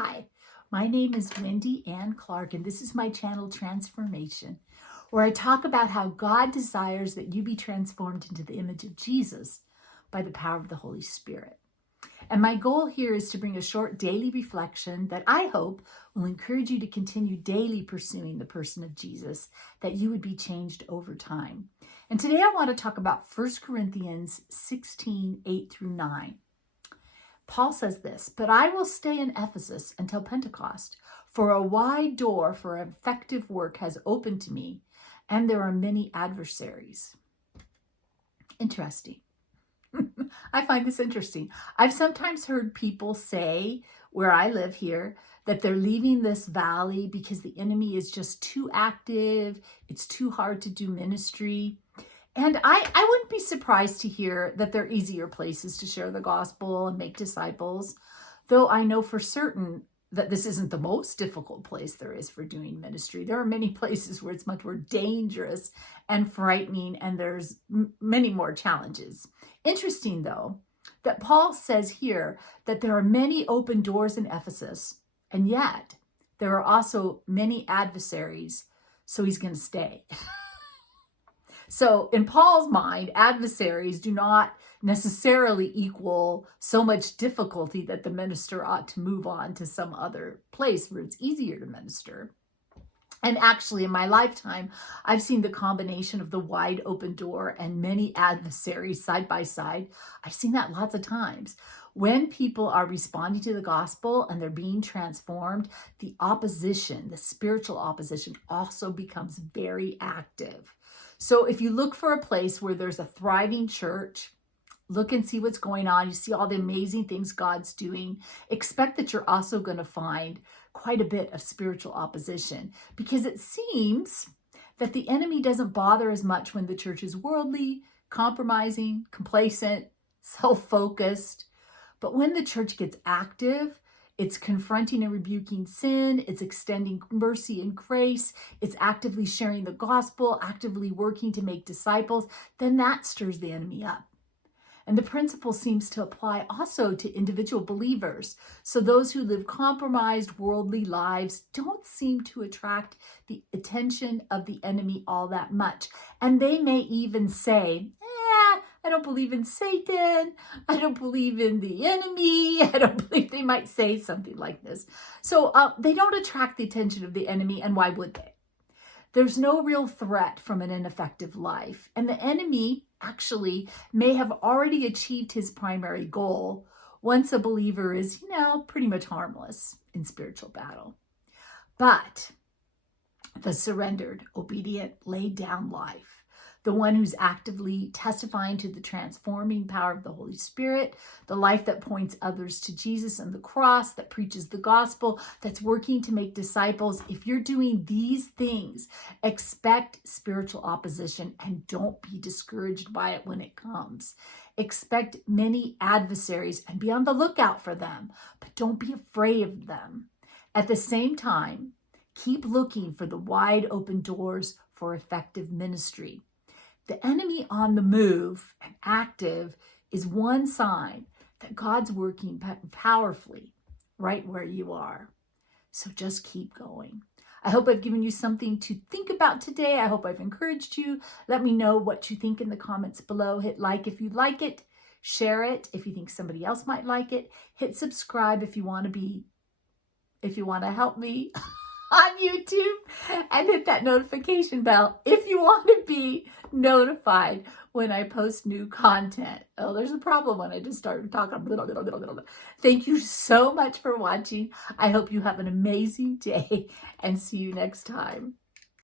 Hi, my name is Wendy Ann Clark, and this is my channel Transformation, where I talk about how God desires that you be transformed into the image of Jesus by the power of the Holy Spirit. And my goal here is to bring a short daily reflection that I hope will encourage you to continue daily pursuing the person of Jesus, that you would be changed over time. And today I want to talk about 1 Corinthians 16, 8 through 9. Paul says this, "But I will stay in Ephesus until Pentecost, for a wide door for effective work has opened to me, and there are many adversaries." Interesting. I find this interesting. I've sometimes heard people say, where I live here, that they're leaving this valley because the enemy is just too active. It's too hard to do ministry. And I wouldn't be surprised to hear that there are easier places to share the gospel and make disciples, though I know for certain that this isn't the most difficult place there is for doing ministry. There are many places where it's much more dangerous and frightening, and there's many more challenges. Interesting, though, that Paul says here that there are many open doors in Ephesus, and yet there are also many adversaries, so he's going to stay. So in Paul's mind, adversaries do not necessarily equal so much difficulty that the minister ought to move on to some other place where it's easier to minister. And actually, in my lifetime, I've seen the combination of the wide open door and many adversaries side by side. I've seen that lots of times. When people are responding to the gospel and they're being transformed, the opposition, the spiritual opposition, also becomes very active. So if you look for a place where there's a thriving church, look and see what's going on. You see all the amazing things God's doing. Expect that you're also going to find quite a bit of spiritual opposition, because it seems that the enemy doesn't bother as much when the church is worldly, compromising, complacent, self-focused. But when the church gets active, it's confronting and rebuking sin, it's extending mercy and grace, it's actively sharing the gospel, actively working to make disciples, then that stirs the enemy up. And the principle seems to apply also to individual believers. So those who live compromised, worldly lives don't seem to attract the attention of the enemy all that much. And they may even say, I don't believe in Satan. I don't believe in the enemy. I don't believe, they might say something like this. So they don't attract the attention of the enemy, and why would they? There's no real threat from an ineffective life. And the enemy actually may have already achieved his primary goal once a believer is, pretty much harmless in spiritual battle. But the surrendered, obedient, laid down life, the one who's actively testifying to the transforming power of the Holy Spirit, the life that points others to Jesus and the cross, that preaches the gospel, that's working to make disciples. If you're doing these things, expect spiritual opposition and don't be discouraged by it when it comes. Expect many adversaries and be on the lookout for them, but don't be afraid of them. At the same time, keep looking for the wide open doors for effective ministry. The enemy on the move and active is one sign that God's working powerfully right where you are. So just keep going. I hope I've given you something to think about today. I hope I've encouraged you. Let me know what you think in the comments below. Hit like if you like it. Share it if you think somebody else might like it. Hit subscribe if you want to help me on YouTube, and hit that notification bell if you want to be notified when I post new content. Oh, there's a problem when I just start talking. Thank you so much for watching. I hope you have an amazing day, and see you next time.